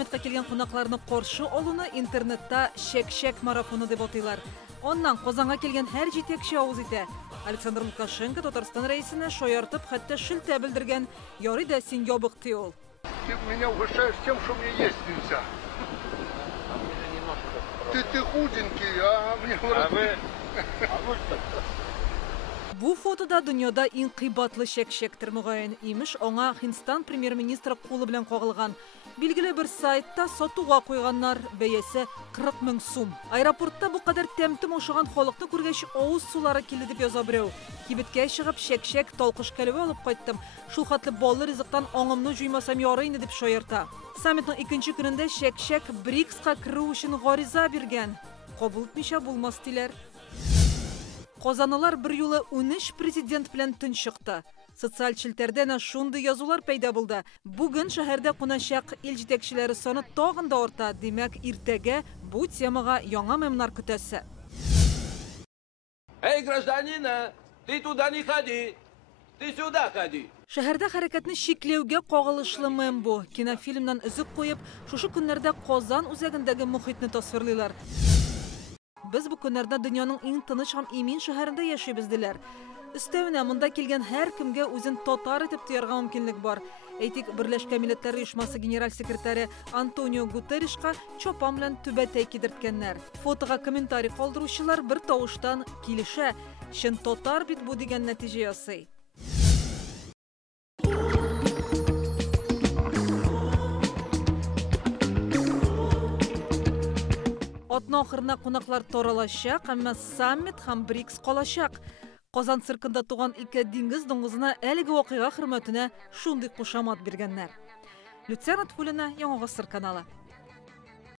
Саммитка келген қонақларны қоршы олуны интернетта шек-шек марафоны деп атыйлар. Оннан Қозанға келген һәр жетекші ауыз ите. Александр Лукашенко Татарстан рейсіне шойартып, хәтта шілте білдірген, ярый да сен ябықты ол. Ты меня угощаешь тем, что мне есть нельзя. Ты худенький, а мне говорят... Бу фотода дөньяда иң кыйбатлы шек-шектер мөгаен. Имеш, аңа Хинстан премьер-министры кулы белән кагылган. Билгеле бер сайтта сатуга куйганнар, бәясе 40 000 сум. Аэропортта бу кадәр тәмтем ошаган халыкны күргәч, авыз сулары килде дип яза берәү. Кибеткә чыгып шек-шек талкыш кәлбе алып кайттым. Шул хәтле баллы ризыктан аңымны җуймасам ярый инде дип шаярта. Саммитның икенче көнендә шек-шек БРИКСка керү өчен гариза биргән. Кабул итмичә булмас диләр. Қозанылар бір юлы 13 президент белән төн чыкты. Социаль челтәрдә шундый язулар пәйда булды. Бүген шәһәрдә кунашак ил җитәкчеләре саны тагын да арта. Димәк, иртәгә бу темага яңа мемнар көтәсе. Эй, гражданина, ты туда не ходи, ты сюда ходи. Шәһәрдә хәрәкәтне шикләүгә кагылышлы мем бу. Кинофильмнан өзек куеп, шушы көннәрдә Казан үзәгендәге мөхитне тасвирлыйлар. Biz bu günlerde dünyanın en tыныç hem emin şehirinde yaşayız diler. Üstevine mında kelgen her kimge özün tatar etip tuyarga mümkünlük var. Eytik Birleşken Milletler Uyuşması General Sekreteri Antonio Guterres'ka çopan bilen tübete kidirtkenler. Fotoga komentari kaldıruşçılar bir tavuştan kilişe, şen tatar bit bu degen netice yasay. Атна ахырына кунаклар таралачак, әмма саммит һәм БРИКС калачак. Казан циркында туган ике диңгез дуңгызына әлеге вакыйга хөрмәтенә шундый кушамат биргәннәр. Люциана Тхулина, Яңа Гасыр каналы.